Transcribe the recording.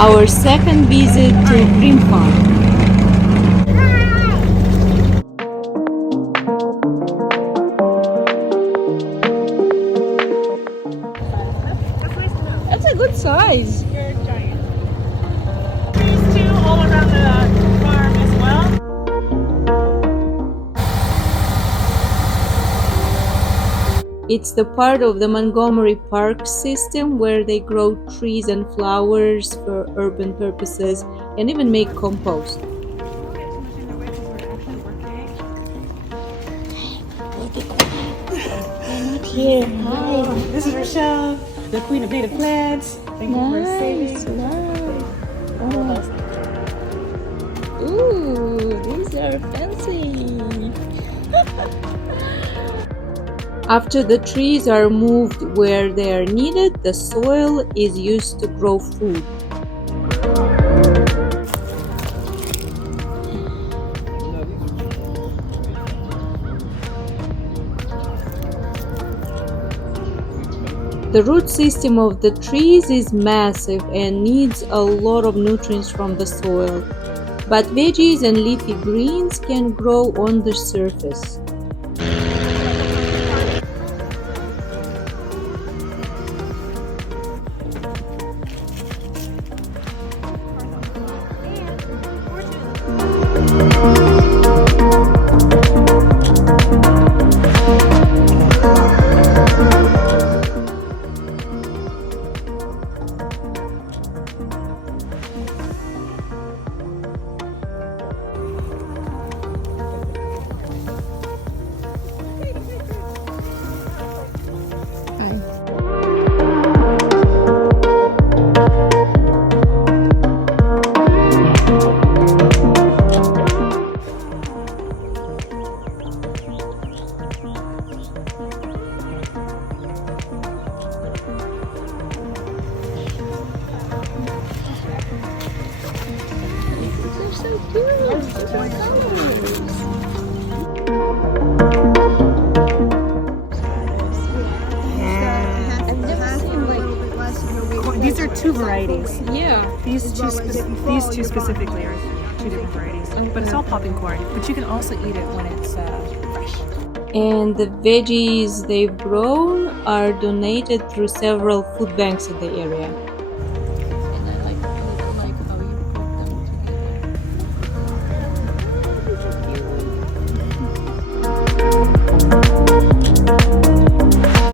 Our second visit to Green Farm. That's a good size. You're giant. These two all around the farm as well. It's the part of the Montgomery Park system where they grow trees and flowers for urban purposes and even make compost. Here, hi. This is Rochelle, the queen of native plants. Thank you for saving. Wow. Ooh, these are fancy. After the trees are moved where they are needed, the soil is used to grow food. The root system of the trees is massive and needs a lot of nutrients from the soil, but veggies and leafy greens can grow on the surface. So These are two varieties. yeah. These two specifically are two different varieties. But it's all popping corn. But you can also eat it when it's fresh. And the veggies they've grown are donated through several food banks in the area.